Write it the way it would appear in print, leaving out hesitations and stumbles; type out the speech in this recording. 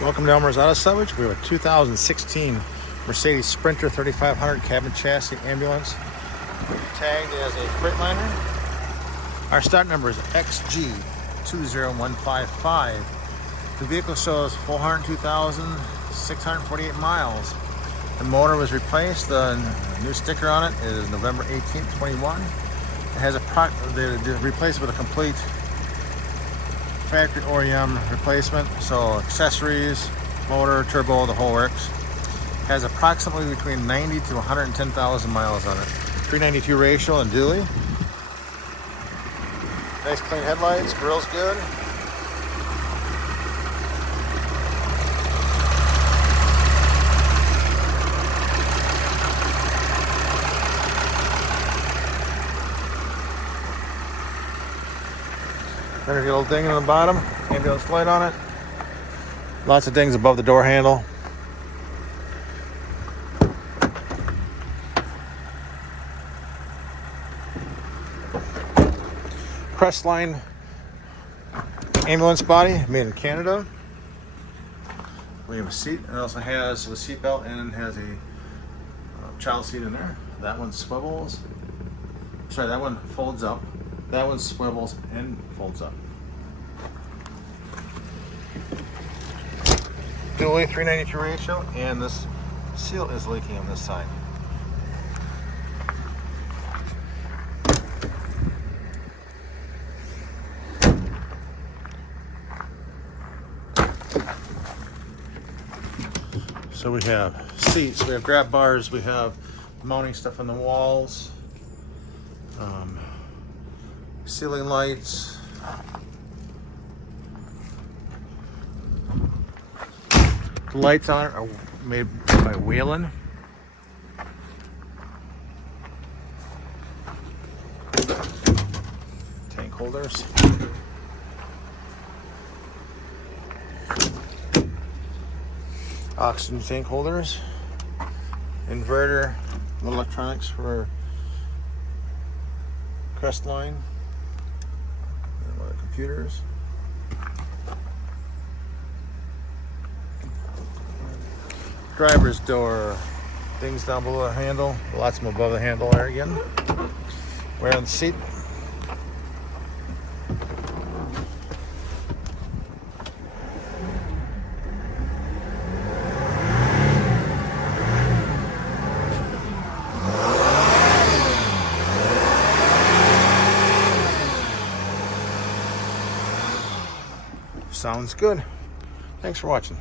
Welcome to Elmers Auto Salvage. We have a 2016 Mercedes Sprinter 3500 cabin chassis ambulance tagged as a Freightliner. Our start number is Xg20155. The vehicle shows 402,648 miles. The motor was replaced. The new sticker on it is November 18th, 21. It has they replaced it with a complete factory OEM replacement, so accessories, motor, turbo, the whole works. Has approximately between 90 to 110,000 miles on it. 392 ratio and dually. Nice clean headlights, grill's good. There's a little ding on the bottom, ambulance light on it. Lots of dings above the door handle. Crestline ambulance body, made in Canada. We have a seat. It also has a seat belt and has a child seat in there. That one swivels. Sorry, that one folds up. That one swivels and folds up. Dually 392 ratio, and this seal is leaking on this side. So we have seats, we have grab bars, we have mounting stuff on the walls, ceiling lights, the lights on it are made by Whelen. Tank holders. Oxygen tank holders. Inverter, little electronics for Crestline. And a lot of computers. Driver's door, things down below the handle, lots of them above the handle there again. Wear on the seat. Sounds good. Thanks for watching.